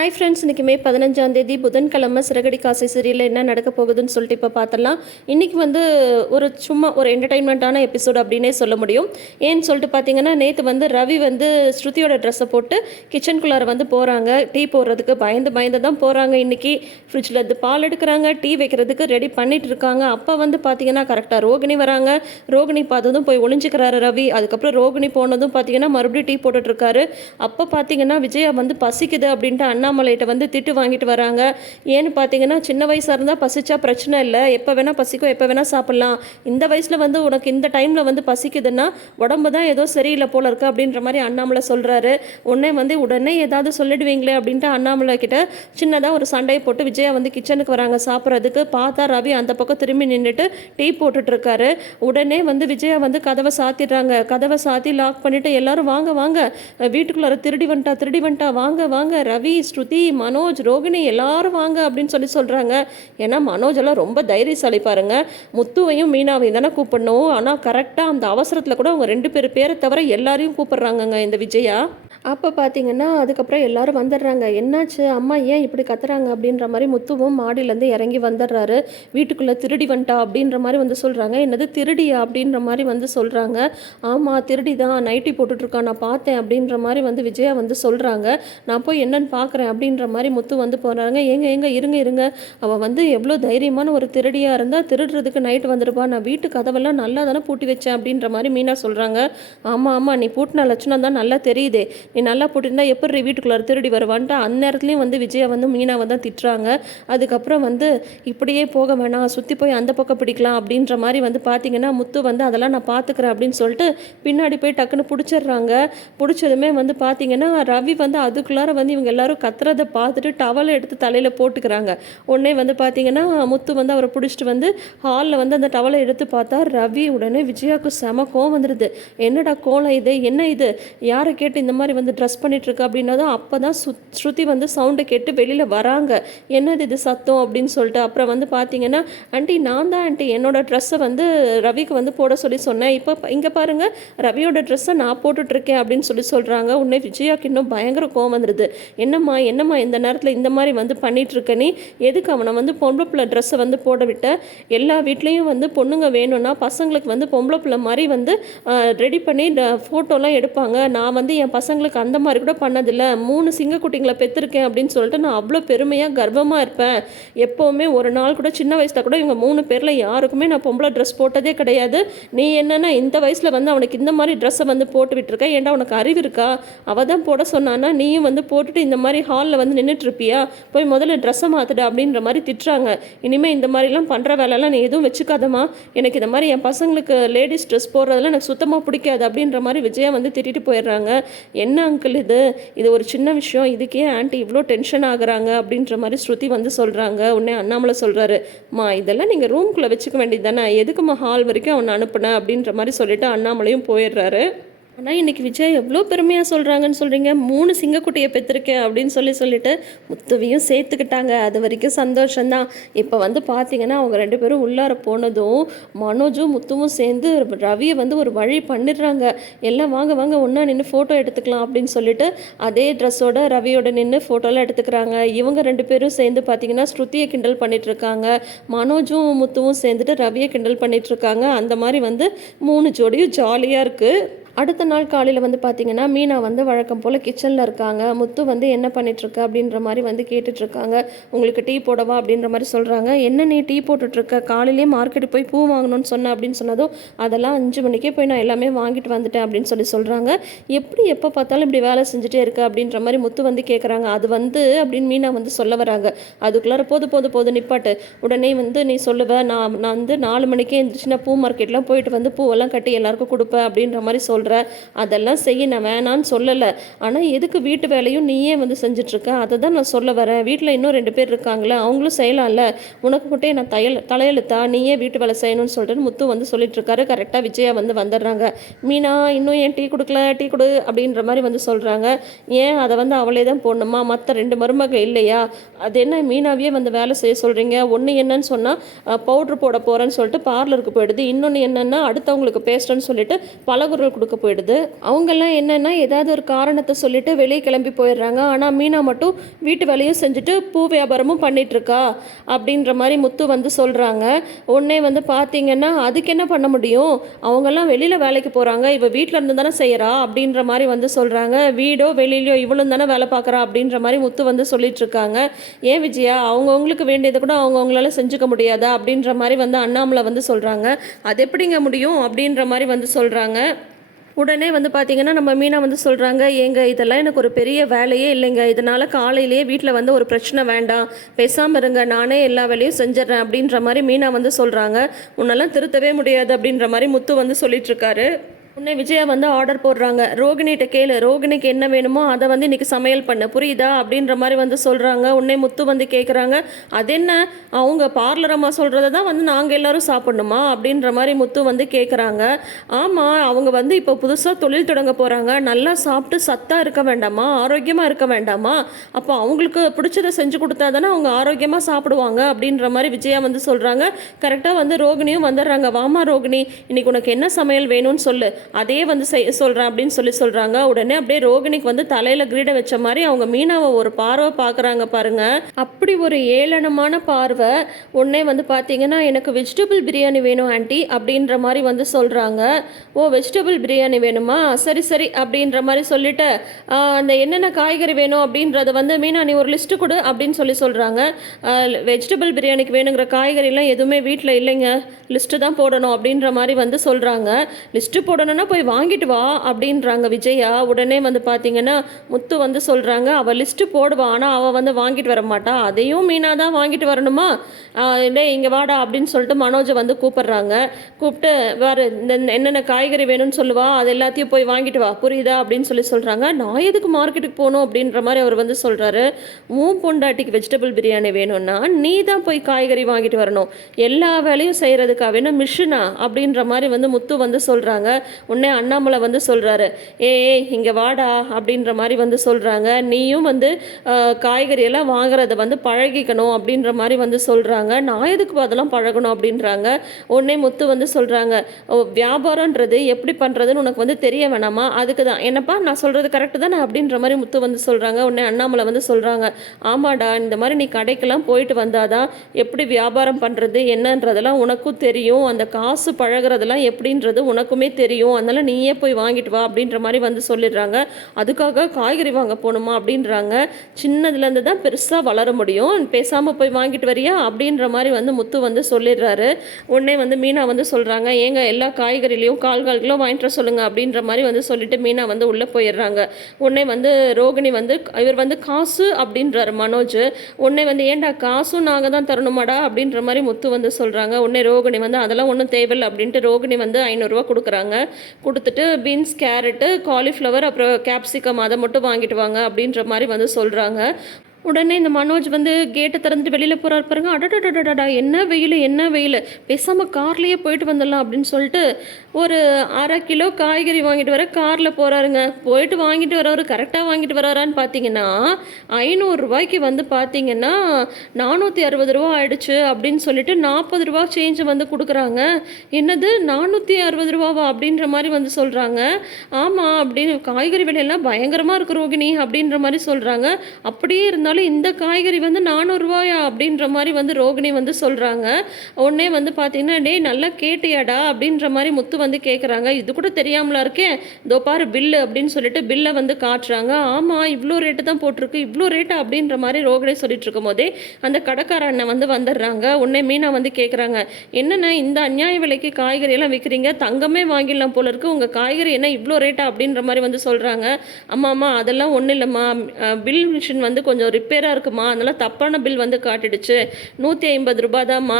Hi friends, இன்றைக்கி மே 15 புதன்கிழமை சிறகடி காசை சீரியலில் என்ன நடக்க போகுதுன்னு சொல்லிட்டு இப்போ பார்த்தலாம். இன்றைக்கி சும்மா ஒரு என்டர்டைன்மெண்ட்டான எபிசோட் அப்படின்னே சொல்ல முடியும். ஏன்னு சொல்லிட்டு பார்த்தீங்கன்னா, நேற்று ரவி ஸ்ருதியோட ட்ரெஸ்ஸை போட்டு கிச்சனுக்குள்ளார போகிறாங்க. டீ போடுறதுக்கு பயந்து தான் போகிறாங்க. இன்றைக்கி ஃப்ரிட்ஜில் பால் எடுக்கிறாங்க, டீ வைக்கிறதுக்கு ரெடி பண்ணிகிட்டு இருக்காங்க. அப்போ பார்த்தீங்கன்னா கரெக்டாக ரோகிணி வராங்க. ரோகிணி பார்த்ததும் போய் ஒளிஞ்சிக்கிறாரு ரவி. அதுக்கப்புறம் ரோகிணி போனதும் பார்த்தீங்கன்னா மறுபடியும் டீ போட்டுட்ருக்காரு. அப்போ பார்த்தீங்கன்னா விஜயா பசிக்குது அப்படின்ட்டு அண்ணாமலைகிட்ட திட்டு வாங்கிட்டு வராங்க. ஏன்னு பார்த்தீங்கன்னா, சின்ன வயசாக இருந்தால் பசிச்சா பிரச்சனை இல்லை, எப்போ வேணால் பசிக்கும், எப்போ வேணால் சாப்பிட்லாம். இந்த வயசில் உனக்கு இந்த டைமில் பசிக்குதுன்னா உடம்பு தான் ஏதோ சரியில்லை போல இருக்குது அப்படின்ற மாதிரி அண்ணாமலை சொல்கிறாரு. உடனே ஏதாவது சொல்லிடுவீங்களே அப்படின்ட்டு அண்ணாமலை கிட்ட சின்னதாக ஒரு சண்டையை போட்டு விஜயா கிச்சனுக்கு வராங்க சாப்பிட்றதுக்கு. பார்த்தா ரவி அந்த பக்கம் திரும்பி நின்றுட்டு டீ போட்டுட்ருக்காரு. உடனே விஜயா கதவை சாத்திடுறாங்க. கதவை சாத்தி லாக் பண்ணிவிட்டு எல்லாரும் வாங்க வாங்க, வீட்டுக்குள்ளார திருடி வந்துட்டா வாங்க வாங்க, ரவி, ஸ்ருதி, மனோஜ், ரோகிணி எல்லாரும் வாங்க அப்படின்னு சொல்கிறாங்க. ஏன்னா மனோஜ் எல்லாம் ரொம்ப தைரியசாலி பாருங்க. முத்துவையும் மீனாவையும் தானே கூப்பிடணும். ஆனால் கரெக்டாக அந்த அவசரத்தில் கூட அவங்க 2 பேரை தவிர எல்லாரையும் கூப்பிடுறாங்கங்க இந்த விஜயா. அப்போ பார்த்தீங்கன்னா அதுக்கப்புறம் எல்லாரும் வந்துடுறாங்க. என்னாச்சு அம்மா, ஏன் இப்படி கத்துறாங்க அப்படின்ற மாதிரி முத்துவும் மாடியிலேருந்து இறங்கி வந்துடுறாரு. வீட்டுக்குள்ளே திருடி வந்துட்டா அப்படின்ற மாதிரி சொல்கிறாங்க. என்னது திருடியா அப்படின்ற மாதிரி சொல்கிறாங்க. ஆமாம் திருடி தான், நைட்டி போட்டுட்ருக்கா, நான் பார்த்தேன் அப்படின்ற மாதிரி விஜயா சொல்கிறாங்க. நான் போய் என்னன்னு பார்க்குறேன் அப்படின்ற மாதிரி முத்து போகிறாங்க. எங்க இருங்க, அவள் எவ்வளோ தைரியமான ஒரு திருடியாக இருந்தால் திருடுறதுக்கு நைட்டு வந்துடுப்பா, நான் வீட்டு கதவெல்லாம் நல்லா தானே பூட்டி வச்சேன் அப்படின்ற மாதிரி மீனா சொல்கிறாங்க. ஆமாம் நீ பூட்டின லட்சணம் தான் நல்லா தெரியுதே, நீ நல்லா போட்டிருந்தா எப்படி வீட்டுக்குள்ளார திருடி வருவான்ட்டு அந்நேரத்துலேயும் விஜயா மீனாவை தான் திட்டுறாங்க. அதுக்கப்புறம் இப்படியே போக வேணாம், சுற்றி போய் அந்த பக்கம் பிடிக்கலாம் அப்படின்ற மாதிரி பார்த்தீங்கன்னா முத்து அதெல்லாம் நான் பார்த்துக்கிறேன் அப்படின்னு சொல்லிட்டு பின்னாடி போய் டக்குன்னு பிடிச்சிடுறாங்க. பிடிச்சதுமே பார்த்தீங்கன்னா ரவி அதுக்குள்ளார இவங்க எல்லாரும் கத்துறதை பார்த்துட்டு டவலை எடுத்து தலையில் போட்டுக்கிறாங்க. உடனே பார்த்தீங்கன்னா முத்து அவரை பிடிச்சிட்டு ஹாலில் அந்த டவலை எடுத்து பார்த்தா ரவி. உடனே விஜயாவுக்கு செம கோவம் வந்துடுது. என்னடா கோலம் இது, என்ன இது, யாரை கேட்டு இந்த மாதிரி ட்ரெஸ் பண்ணிகிட்ருக்கு அப்படின்னதும் அப்போ தான் ஸ்ருதி சவுண்டை கேட்டு வெளியில் வராங்க. என்னது இது சத்தம் அப்படின்னு சொல்லிட்டு. அப்புறம் பார்த்தீங்கன்னா, ஆண்டி நான் தான் ஆண்டி என்னோட ட்ரெஸ்ஸை ரவிக்கு போட சொன்னேன். இப்போ இங்கே பாருங்கள், ரவியோட ட்ரெஸ்ஸை நான் போட்டுட்ருக்கேன் அப்படின்னு சொல்கிறாங்க. உடனே விஜயாவுக்கு இன்னும் பயங்கர கோவம் வந்துடுது. என்னம்மா இந்த நேரத்தில் இந்த மாதிரி பண்ணிகிட்ருக்க, நீ எதுக்கு அவனை பொம்பளை பிள்ளை ட்ரெஸ்ஸை போட விட்ட? எல்லா வீட்லேயும் பொண்ணுங்க வேணும்னா பசங்களுக்கு பொம்பளை பிள்ளை மாதிரி ரெடி பண்ணி ஃபோட்டோலாம் எடுப்பாங்க. நான் என் பசங்களுக்கு அந்த மாதிரி கூட பண்ணதில்லை. 3 சிங்கக்குட்டிங்களை பெற்றிருக்கேன் அப்படின்னு சொல்லிட்டு நான் அவ்வளோ பெருமையாக கர்வமாக இருப்பேன். எப்போவுமே ஒரு நாள் கூட சின்ன வயசில் கூட இவங்க 3 பேரில் யாருக்குமே நான் பொம்பளை ட்ரெஸ் போட்டதே கிடையாது. நீ என்னன்னா இந்த வயசில் அவனுக்கு இந்த மாதிரி ட்ரெஸ்ஸை போட்டு விட்டுருக்க, ஏன்டா உனக்கு அறிவு இருக்கா? அவள் தான் போட சொன்னான்னா நீயும் போட்டுட்டு இந்த மாதிரி ஹாலில் நின்றுட்டுருப்பியா? போய் முதல்ல ட்ரெஸ்ஸை மாற்றுட அப்படின்ற மாதிரி திட்டுறாங்க. இனிமேல் இந்த மாதிரிலாம் பண்ணுற வேலைலாம் நீ எதுவும் வச்சுக்காதம்மா, எனக்கு இந்த மாதிரி என் பசங்களுக்கு லேடிஸ் ட்ரெஸ் போடுறதுல எனக்கு சுத்தமாக பிடிக்காது அப்படின்ற மாதிரி விஜயா திட்டிட்டு போயிடுறாங்க. என்ன அங்கிள் இது ஒரு சின்ன விஷயம், இதுக்கே ஆண்டி இவ்வளோ டென்ஷன் ஆகுறாங்க அப்படின்ற மாதிரி ஸ்ருதி சொல்கிறாங்க. உடனே அண்ணாமலை சொல்கிறாரு, மா இதெல்லாம் நீங்கள் ரூம்குள்ளே வச்சுக்க வேண்டியது தானே, எதுக்குமா ஹால் வரைக்கும் அவனை அனுப்புனேன் அப்படின்ற மாதிரி சொல்லிட்டு அண்ணாமலையும் போயிடுறாரு. ஆனால் இன்றைக்கி விஜய் எவ்வளோ பெருமையாக சொல்கிறாங்கன்னு சொல்கிறீங்க, 3 சிங்கக்குட்டியை பெற்றிருக்கேன் அப்படின்னு சொல்லிட்டு முத்துவையும் சேர்த்துக்கிட்டாங்க. அது வரைக்கும் சந்தோஷந்தான். இப்போ பார்த்தீங்கன்னா அவங்க 2 பேரும் உள்ளார போனதும் மனோஜும் முத்துவும் சேர்ந்து ரவியை ஒரு வழி பண்ணிடுறாங்க. எல்லாம் வாங்க வாங்க ஒன்றா நின்று ஃபோட்டோ எடுத்துக்கலாம் அப்படின்னு சொல்லிட்டு அதே ட்ரெஸ்ஸோட ரவியோட நின்று ஃபோட்டோலாம் எடுத்துக்கிறாங்க. இவங்க 2 பேரும் சேர்ந்து பார்த்தீங்கன்னா ஸ்ருதியை கிண்டல் பண்ணிகிட்ருக்காங்க. மனோஜும் முத்துவும் சேர்ந்துட்டு ரவியை கிண்டல் பண்ணிகிட்ருக்காங்க. அந்த மாதிரி 3 ஜோடியும் ஜாலியாக இருக்குது. அடுத்த நாள் காலையில் பார்த்தீங்கன்னா மீனா வழக்கம் போல் கிச்சனில் இருக்காங்க. முத்து என்ன பண்ணிகிட்ருக்க அப்படின்ற மாதிரி கேட்டுட்ருக்காங்க. உங்களுக்கு டீ போடவா அப்படின்ற மாதிரி சொல்கிறாங்க. என்ன நீ டீ போட்டுட்ருக்க, காலையிலேயே மார்க்கெட்டு போய் பூ வாங்கணும்னு சொன்னேன் அப்படின்னு சொன்னதும் அதெல்லாம் 5 மணிக்கே போய் நான் எல்லாமே வாங்கிட்டு வந்துட்டேன் அப்படின்னு சொல்கிறாங்க. எப்படி எப்போ பார்த்தாலும் இப்படி வேலை செஞ்சுட்டே இருக்க அப்படின்ற மாதிரி முத்து கேட்குறாங்க. அது அப்படின்னு மீனா சொல்ல வராங்க. அதுக்குள்ளார போது நிப்பாட்டு, உடனே நீ சொல்லுவேன், நான் 4 மணிக்கே எழுந்திரிச்சுன்னா பூ மார்க்கெட்லாம் போயிட்டு பூவெல்லாம் கட்டி எல்லாருக்கும் கொடுப்பேன் அப்படின்ற மாதிரி சொல்கிறேன். அதெல்லாம் செய்ய நான் வேணான்னு சொல்லலை, ஆனால் எதுக்கு வீட்டு வேலையும் நீயே செஞ்சிட்ருக்க, அதை தான் நான் சொல்ல வரேன். வீட்டில் இன்னும் 2 பேர் இருக்காங்களே, அவங்களும் செய்யலாம்ல, உனக்கு மட்டும் நான் தலையெழுத்தா, நீயே வீட்டு வேலை செய்யணும்னு சொல்லிட்டு முத்து சொல்லிட்டுருக்காரு. கரெக்டாக விஜயா வந்துடுறாங்க. மீனா இன்னும் ஏன் டீ கொடுக்கல, டீ கொடு அப்படின்ற மாதிரி சொல்கிறாங்க. ஏன் அதை அவளே தான் போடணுமா, மற்ற 2 மருமக இல்லையா? அது என்ன மீனாவே வேலை செய்ய சொல்கிறீங்க? ஒன்று என்னன்னு சொன்னால் பவுட்ரு போட போகிறேன்னு சொல்லிட்டு பார்லருக்கு போயிடுது, இன்னொன்று என்னென்னா அடுத்தவங்களுக்கு பேசுகிறேன்னு சொல்லிட்டு பலகுரல் கொடுக்க கொடுக்க போயிடுது. அவங்கெல்லாம் என்னென்னா ஏதாவது ஒரு காரணத்தை சொல்லிட்டு வெளியே கிளம்பி போயிடுறாங்க. ஆனால் மீனா மட்டும் வீட்டு வேலையும் செஞ்சுட்டு பூ வியாபாரமும் பண்ணிகிட்ருக்கா அப்படின்ற மாதிரி முத்து வந்து சொல்கிறாங்க. உடனே வந்து பார்த்திங்கன்னா அதுக்கு என்ன பண்ண முடியும், அவங்கெல்லாம் வெளியில் வேலைக்கு போகிறாங்க, இவள் வீட்டில் இருந்து தானே செய்கிறா அப்படின்ற மாதிரி வந்து சொல்கிறாங்க. வீடோ வெளியிலையோ இவளும் தானே வேலை பார்க்குறா அப்படின்ற மாதிரி முத்து வந்து சொல்லிகிட்ருக்காங்க. ஏன் விஜயா, அவங்கவுங்களுக்கு வேண்டியதை கூட அவங்கவுங்களால செஞ்சுக்க முடியாதா அப்படின்ற மாதிரி வந்து அண்ணாமலை வந்து சொல்கிறாங்க. அது எப்படிங்க முடியும் அப்படின்ற மாதிரி வந்து சொல்கிறாங்க. உடனே வந்து பார்த்திங்கன்னா நம்ம மீனா வந்து சொல்கிறாங்க, ஏங்க இதெல்லாம் எனக்கு ஒரு பெரிய வேலையே இல்லைங்க, இதனால் காலையிலேயே வீட்டில் வந்து ஒரு பிரச்சனை வேண்டாம், பேசாமல் இருங்க, நானே எல்லா வேலையும் செஞ்சிடறேன் அப்படின்ற மாதிரி மீனா வந்து சொல்கிறாங்க. உன்னெல்லாம் திருத்தவே முடியாது அப்படின்ற மாதிரி முத்து வந்து சொல்லிகிட்ருக்காரு. உடனே விஜயா வந்து ஆர்டர் போடுறாங்க, ரோகிணிகிட்ட கேளு, ரோகிணிக்கு என்ன வேணுமோ அதை வந்து இன்றைக்கி சமையல் பண்ணு, புரியுதா அப்படின்ற மாதிரி வந்து சொல்கிறாங்க. உடனே முத்து வந்து கேட்குறாங்க, அது என்ன அவங்க பார்லர் அம்மா சொல்கிறத தான் வந்து நாங்கள் எல்லோரும் சாப்பிட்ணுமா அப்படின்ற மாதிரி முத்து வந்து கேட்குறாங்க. ஆமாம், அவங்க வந்து இப்போ புதுசாக தொழில் தொடங்க போகிறாங்க, நல்லா சாப்பிட்டு சத்தாக இருக்க வேண்டாமா, ஆரோக்கியமாக இருக்க வேண்டாமா, அப்போ அவங்களுக்கு பிடிச்சதை செஞ்சு கொடுத்தா தானே அவங்க ஆரோக்கியமாக சாப்பிடுவாங்க அப்படின்ற மாதிரி விஜயா வந்து சொல்கிறாங்க. கரெக்டாக வந்து ரோகிணியும் வந்துடுறாங்க. வாமா ரோகிணி, இன்றைக்கி உனக்கு என்ன சமையல் வேணும்னு சொல்லு, அதே வந்து சொல்கிறேன் அப்படின்னு சொல்கிறாங்க. உடனே அப்படியே ரோகிணிக்கு வந்து தலையில் கிரீட வச்ச மாதிரி அவங்க மீனாவை ஒரு பார்வை பார்க்குறாங்க பாருங்க. அப்படி ஒரு ஏளனமான பார்வை. உடனே வந்து பார்த்தீங்கன்னா எனக்கு வெஜிடபிள் பிரியாணி வேணும் ஆண்டி அப்படின்ற மாதிரி வந்து சொல்கிறாங்க. ஓ, வெஜிடபிள் பிரியாணி வேணுமா, சரி சரி அப்படின்ற மாதிரி சொல்லிட்டு அந்த என்னென்ன காய்கறி வேணும் அப்படின்றத வந்து மீனா நீ ஒரு லிஸ்ட்டு கொடு அப்படின்னு சொல்கிறாங்க. வெஜிடபிள் பிரியாணிக்கு வேணுங்கிற காய்கறிலாம் எதுவுமே வீட்டில் இல்லைங்க, லிஸ்ட்டு தான் போடணும் அப்படின்ற மாதிரி வந்து சொல்கிறாங்க. லிஸ்ட்டு போடணும்னா போய் வாங்கிட்டு வா அப்படின்றாங்க விஜயா. உடனே வந்து பார்த்தீங்கன்னா முத்து வந்து சொல்கிறாங்க, அவள் லிஸ்ட்டு போடுவா, ஆனால் அவள் வந்து வாங்கிட்டு வர மாட்டா, அதையும் மீனா தான் வாங்கிட்டு வரணுமா, டே இங்கே வாடா அப்படின்னு சொல்லிட்டு மனோஜை வந்து கூப்பிட்றாங்க. கூப்பிட்டு வேறு இந்த என்னென்ன காய்கறி வேணும்னு சொல்லுவா, அது எல்லாத்தையும் போய் வாங்கிட்டு வா, புரியுதா அப்படின்னு சொல்கிறாங்க. நான் எதுக்கு மார்க்கெட்டுக்கு போகணும் அப்படின்ற மாதிரி அவர் வந்து சொல்கிறாரு. பொண்டாட்டிக்கு வெஜிடபிள் பிரியாணி வேணும்னா நீ தான் போய் காய்கறி வாங்கிட்டு வரணும், எல்லா வேலையும் செய்கிறதுக்காக வேணும் மிஷினா அப்படின்ற மாதிரி வந்து முத்து வந்து சொல்கிறாங்க. உடனே அண்ணாமலை வந்து சொல்கிறாரு, ஏய் இங்கே வாடா அப்படின்ற மாதிரி வந்து சொல்கிறாங்க. நீயும் வந்து காய்கறியெல்லாம் வாங்குறத வந்து பழகிக்கணும் அப்படின்ற மாதிரி வந்து சொல்கிறாங்க. நான் எதுக்கு அதெல்லாம் பழகணும் அப்படின்றாங்க. உடனே முத்து வந்து சொல்கிறாங்க, வியாபாரன்றது எப்படி பண்ணுறதுன்னு உனக்கு வந்து தெரிய வேணாமா, அதுக்கு தான் என்னப்பா நான் சொல்கிறது கரெக்டு தானே அப்படின்ற மாதிரி முத்து வந்து சொல்கிறாங்க. உடனே அண்ணாமலை வந்து சொல்கிறாங்க, ஆமாடா இந்த மாதிரி நீ கடைக்கெல்லாம் போயிட்டு வந்தாதான் எப்படி வியாபாரம் பண்ணுறது என்னன்றதெல்லாம் உனக்கும் தெரியும், அந்த காசு பழகிறதெல்லாம் எப்படின்றது உனக்குமே தெரியும், அதனால் நீயே போய் வாங்கிட்டு வா அப்படின்ற மாதிரி வந்து சொல்லிடுறாங்க. அதுக்காக காய்கறி வாங்க போகணுமா அப்படின்றாங்க. சின்னதுலேருந்து தான் பெருசாக வளர முடியும், பேசாமல் போய் வாங்கிட்டு வரியா அப்படின்ற மாதிரி வந்து முத்து வந்து சொல்லிடுறாரு. உடனே வந்து மீனா வந்து சொல்கிறாங்க, ஏங்க எல்லா காய்கறிலையும் கால் கிலோ வாங்கிட்டு வர சொல்லுங்கள் அப்படின்ற மாதிரி வந்து சொல்லிட்டு மீனா வந்து உள்ளே போயிடுறாங்க. உடனே வந்து ரோகிணி வந்து இவர் வந்து காசு அப்படின்றாரு மனோஜ். உடனே வந்து ஏண்டா காசும் நாங்கள் தான் தரணுமாடா அப்படின்ற மாதிரி முத்து வந்து சொல்கிறாங்க. உடனே ரோகிணி வந்து அதெல்லாம் ஒன்றும் தேவையில்லை அப்படின்ட்டு ரோகிணி வந்து 500 கொடுக்குறாங்க. கொடுத்துட்டு பீன்ஸ், கேரட்டு, காலிஃப்ளவர், அப்புறம் கேப்சிகம் அதை மட்டும் வாங்கிட்டு வாங்க அப்படின்ற மாதிரி வந்து சொல்கிறாங்க. உடனே இந்த மனோஜ் வந்து கேட்டை திறந்துட்டு வெளியில் போகிறார் பாருங்க. அடடடடடா என்ன வெயில் என்ன வெயில், பேசாமல் கார்லேயே போயிட்டு வந்துடலாம் அப்படின்னு சொல்லிட்டு ஒரு 1/2 கிலோ காய்கறி வாங்கிட்டு வர காரில் போகிறாருங்க. போயிட்டு வாங்கிட்டு வரவர் கரெக்டாக வாங்கிட்டு வராரான்னு பார்த்தீங்கன்னா 500 ரூபாய்க்கு வந்து பார்த்தீங்கன்னா 460 ரூபா ஆயிடுச்சு அப்படின்னு சொல்லிட்டு 40 ரூபா சேஞ்சு வந்து கொடுக்குறாங்க. என்னது 460 ரூபாவா அப்படின்ற மாதிரி வந்து சொல்கிறாங்க. ஆமாம் அப்படின்னு காய்கறி விலையெல்லாம் பயங்கரமாக இருக்கு ரோகிணி அப்படின்ற மாதிரி சொல்கிறாங்க. அப்படியே இருந்தாலும் இந்த காய்கறி வந்து 400 ரூபாயா அப்படின்ற மாதிரி வந்து ரோகிணி வந்து சொல்கிறாங்க. உடனே வந்து பார்த்தீங்கன்னா டேய் நல்லா கேட்டியாடா அப்படின்ற மாதிரி முத்து வந்து கேட்குறாங்க. இது கூட தெரியாமலா இருக்கேன், இதோ பாரு பில்லு அப்படின்னு சொல்லிட்டு பில்லை வந்து காட்டுறாங்க. ஆமாம் இவ்வளோ ரேட்டு தான் போட்டிருக்கு, இவ்வளோ ரேட்டா அப்படின்ற மாதிரி ரோகிணி சொல்லிட்டு இருக்கும் போதே அந்த கடைக்கார அண்ணன் வந்து வந்துடுறாங்க. உடனே மீனா வந்து கேட்குறாங்க, என்னென்ன இந்த அநியாய விலைக்கு காய்கறி எல்லாம் விற்கிறீங்க, தங்கமே வாங்கிடலாம் போல இருக்கு, உங்கள் காய்கறி என்ன இவ்வளோ ரேட்டா அப்படின்ற மாதிரி வந்து சொல்கிறாங்க. ஆமாம்மா அதெல்லாம் ஒன்றும் இல்லைம்மா, பில் மிஷின் வந்து கொஞ்சம் ரிப்பேராக இருக்குமா, அதனால் தப்பான பில் வந்து காட்டிடுச்சு, 150 ரூபா தான்மா,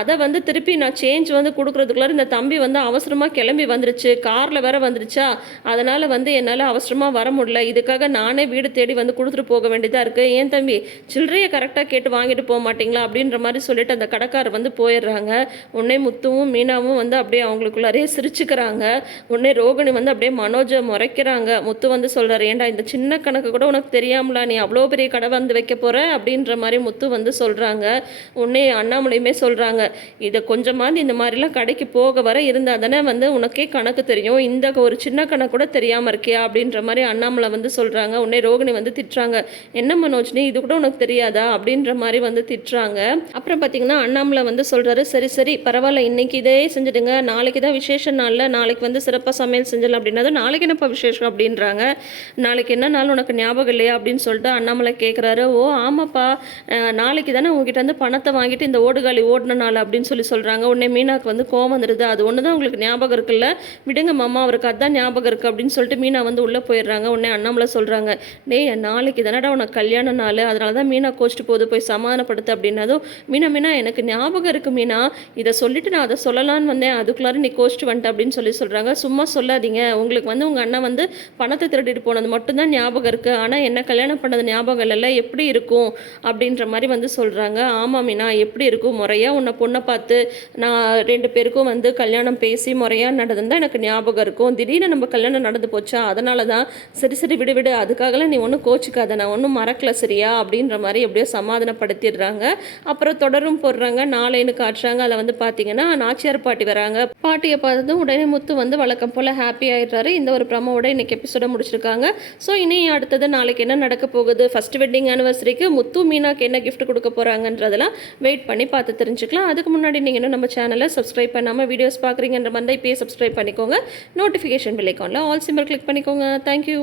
அதை வந்து திருப்பி நான் சேஞ்ச் வந்து கொடுக்குறதுக்குள்ளார இந்த தம்பி வந்து அவசரமாக கிளம்பி வந்துருச்சு, காரில் வேற வந்துருச்சா, அதனால் வந்து என்னால் அவசரமாக வர முடியல, இதுக்காக நானே வீடு தேடி வந்து கொடுத்துட்டு போக வேண்டியதாக இருக்குது, ஏன் தம்பி சில்லறையை கரெக்டாக கேட்டு வாங்கிட்டு போக மாட்டிங்களா அப்படின்ற மாதிரி சொல்லிட்டு அந்த கடைக்காரர் வந்து போயிடுறாங்க. உடனே முத்துவும் மீனாவும் வந்து அப்படியே அவங்களுக்குள்ளாரே சிரிச்சுக்கிறாங்க. உடனே ரோகிணி வந்து அப்படியே மனோஜை முறைக்கிறாங்க. முத்து வந்து சொல்கிறார், ஏன்டா இந்த சின்ன கணக்கு கூட உனக்கு தெரியாமலா, நீ அவ்வளோ பெரிய கடை கொண்டாந்து வைக்க போகிற அப்படின்ற மாதிரி முத்து வந்து சொல்கிறாங்க. உடனே அண்ணாமலையுமே சொல்கிறாங்க, இதை கொஞ்சமாவது இந்த மாதிரிலாம் கடைக்கு போக வர இருந்தால் தானே வந்து உனக்கே கணக்கு தெரியும், இந்த ஒரு சின்ன கணக்கு கூட தெரியாமல் இருக்கியா அப்படின்ற மாதிரி அண்ணாமலை வந்து சொல்கிறாங்க. உடனே ரோகிணி வந்து திட்டுறாங்க, என்ன மனோஜ் நீ இது கூட உனக்கு தெரியாதா அப்படின்ற மாதிரி வந்து திட்டுறாங்க. அப்புறம் பார்த்தீங்கன்னா அண்ணாமலை வந்து சொல்கிறாரு, சரி சரி பரவாயில்ல, இன்னைக்கு இதே செஞ்சுடுங்க, நாளைக்கு தான் விசேஷ நாளில் நாளைக்கு வந்து சிறப்பாக சமையல் செஞ்சலாம் அப்படின்னது. நாளைக்கு என்னப்பா விசேஷம் அப்படின்றாங்க. நாளைக்கு என்ன நாள் உனக்கு ஞாபகம் இல்லையா அப்படின்னு சொல்லிட்டு அண்ணாமலை கேட்குறாரு. ஓ ஆமாப்பா, நாளைக்கு தானே உங்ககிட்ட வந்து பணத்தை வாங்கிட்டு இந்த ஓடுகாலி ஓடின நாள் அப்படின்னு சொல்கிறாங்க. உடனே மீனாக்கு வந்து கோவம் வந்துடுது. அது ஒன்று தான் உங்களுக்கு ஞாபகம் இருக்குல்ல, விடுங்க மாமா, அவருக்கு அதான் ஞாபகம் இருக்குது அப்படின்னு சொல்லிட்டு மீனா வந்து உள்ளே போயிடுறாங்க. உடனே அண்ணாமலை சொல்கிறாங்க, டேய் நாளைக்கு தானடா உனக்கு கல்யாண நாள், அதனால தான் மீனா கோச்சிட்டு போது, போய் சமாதானப்படுத்து அப்படின்னதும் மீனா எனக்கு ஞாபகம் இருக்குது மீனா, இதை சொல்லிட்டு நான் அதை சொல்லலான்னு வந்தேன், அதுக்குள்ளார நீ கோச்சிட்டு வந்துட்ட அப்படின்னு சொல்கிறாங்க. சும்மா சொல்லாதீங்க, உங்களுக்கு வந்து உங்கள் அண்ணன் வந்து பணத்தை திருடிட்டு போனது மட்டும்தான் ஞாபகம் இருக்குது, ஆனால் என்ன கல்யாணம் பண்ணது ஞாபகம் இல்லைல்ல, எப்படி இருக்கும் அப்படின்ற மாதிரி வந்து சொல்கிறாங்க. ஆமாம் மீனா, எப்படி இருக்கும், முறையாக உன்னை பொண்ணை பார்த்து நான் 2 பேருக்கும் வந்து கல்யாணம் பேசி முறையாக நடந்துதான் எனக்கு ஞாபகம் இருக்கும், திடீர்னு நம்ம கல்யாணம் நடந்து போச்சா, அதனால தான் சரி சரி விடு விடு, அதுக்காகலாம் நீ ஒன்றும் கோச்சிக்காத, நான் ஒன்றும் மறக்கல சரியா அப்படின்ற மாதிரி எப்படியோ சமாதானப்படுத்திடுறாங்க. அப்புறம் தொடரும் போடுறாங்க, நாளைன்னு காட்டுறாங்க. அதில் வந்து பார்த்தீங்கன்னா நாச்சியார் பாட்டி வராங்க. பாட்டியை பார்த்ததும் உடனே முத்து வந்து வழக்கம் போல் ஹாப்பி ஆகிடுறாரு. இந்த ஒரு ப்ரமோட இன்னைக்கு எபிசோட முடிச்சிருக்காங்க. ஸோ இனி அடுத்தது நாளைக்கு என்ன நடக்க போகுது, ஃபர்ஸ்ட் வெட்டிங் ஆனிவர்சரிக்கு முத்து மீனாக்கு என்ன கிஃப்ட் கொடுக்க போகிறாங்கன்றதெல்லாம் வெயிட் பண்ணி பார்த்து தெரிஞ்சுக்கலாம். அதுக்கு முன்னாடி நீங்கள் இன்னும் நம்ம சேனலை சப்ஸ்கிரைப் பண்ணாமல் வீடியோஸ் பார்க்குறீங்கன்ற மாதிரி இப்போயே சப்ஸ்கிரைப் பண்ணிக்கோங்க. நோட்டிஃபிகேஷன் பெல் ஐகானில் ஆல் சிம்பல் கிளிக் பண்ணிக்கோங்க. தேங்க்யூ.